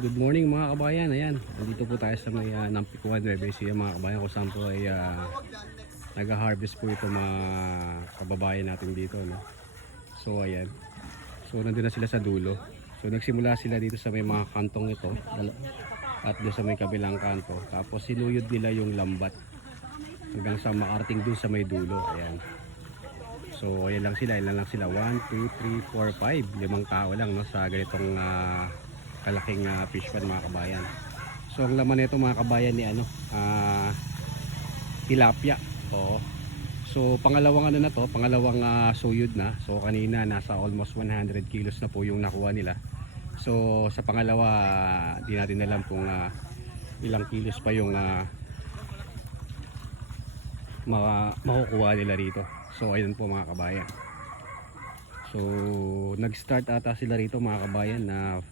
Good morning mga kabayan. Ayan, nandito po tayo sa may Nampikuan, Nueva Ecija mga kabayan, kung saan po ay nag-harvest po ito mga kababayan natin dito, no? So ayan, so nandun na sila sa dulo. So nagsimula sila dito sa may mga kantong ito at doon sa may kabilang kanto, tapos sinuyod nila yung lambat hanggang sa makarating dun sa may dulo. Ayan, so ayan lang sila, ilan lang sila, 1, 2, 3, 4, 5, 5 tao lang, no, sa ganitong kalaking fish pan mga kabayan. So ang laman nito mga kabayan ni tilapia. Oo. So pangalawang ano na to, pangalawang suyod na. So kanina nasa almost 100 kilos na po yung nakuha nila. So sa pangalawa di natin alam kung ilang kilos pa yung makukuha nila rito. So ayun po mga kabayan. So nag-start ata sila rito mga kabayan na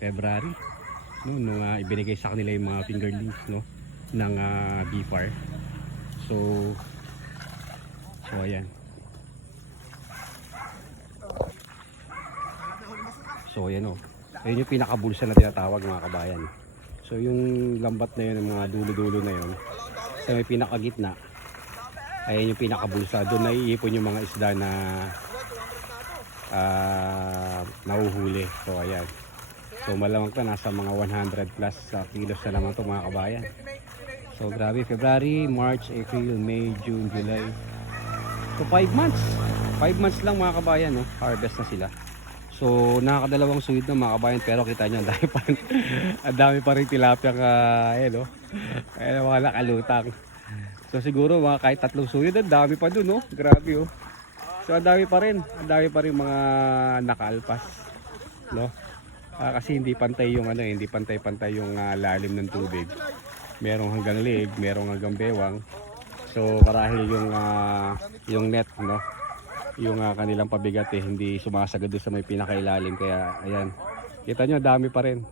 February, no, nung ibinigay sa kanila yung mga fingerlings, no, ng BFAR. So ayan. So ayan, oh. Ayun yung pinakabulsa na tinatawag mga kabayan. So yung lambat na yun, yung mga dulo-dulo na yun, sa may pinakagitna, ayan yung pinakabulsa. Doon naiipon yung mga isda na nahuhuli. So ayan. So malamang to nasa mga 100 plus kilos na naman to mga kabayan. So grabe, February, March, April, May, June, July. So 5 months. 5 months lang mga kabayan, no? Harvest na sila. So nakakadalawang suyod na mga kabayan, pero kita nyo ang dami pa rin, ang dami pa rin tilapia no? Ayan, mga nakalutang. So siguro mga kahit 3 suyod, ang dami pa dun, no? Grabe, oh. So ang dami pa rin mga nakaalpas, no? Kasi hindi pantay yung hindi pantay-pantay yung lalim ng tubig. Merong hanggang leg, merong hanggang bewang. So marahil yung net, no, yung kanilang pabigat hindi sumasagad doon sa may pinakailalim, kaya ayan. Kita nyo dami pa rin.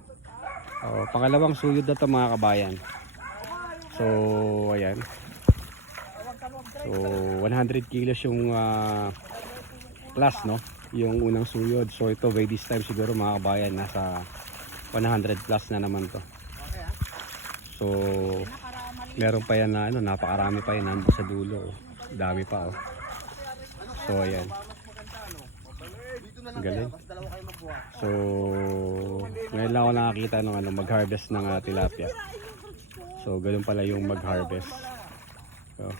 Pangalawang suyod na to mga kabayan. So ayan. So 100 kilos yung plus, no, yung unang suyod. So ito by this time siguro mga kabayan nasa 100 plus na naman to. So meron pa yan na napakarami pa yan nandun sa dulo, oh. Dami pa, oh. So ayan, galing. So ngayon lang ako nakakita ng mag-harvest ng tilapia. So ganun pala yung mag-harvest. So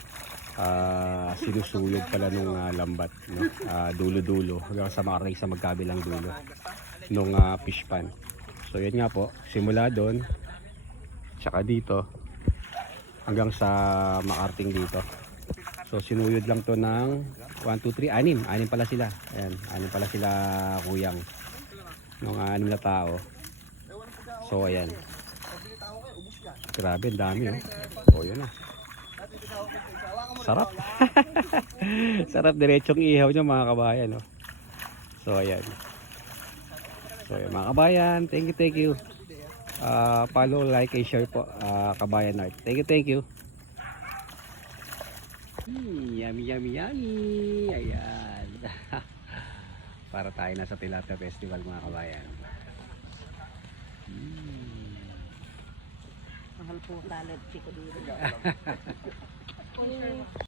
sinusuyod pala nung lambat, no? Dulo-dulo hanggang sa makarating sa magkabilang dulo nung fish pan. So yun nga po, simula doon tsaka dito hanggang sa makarating dito. So sinuyod lang to ng 1, 2, 3, 6 pala sila. Ayan, 6 pala sila kuyang nung 6 na tao. So ayan, grabe, ang dami, oh. Yun na. Sarap. Sarap, diretsong ihaw nyo mga kabayan, no? So ayan. So ayan, mga kabayan, thank you. Follow, like, and share po, Kabayan Art. Thank you. Yummy. Ayan. Para tayo nasa Tilapia Festival mga kabayan. Mahal po talad, chiko dito.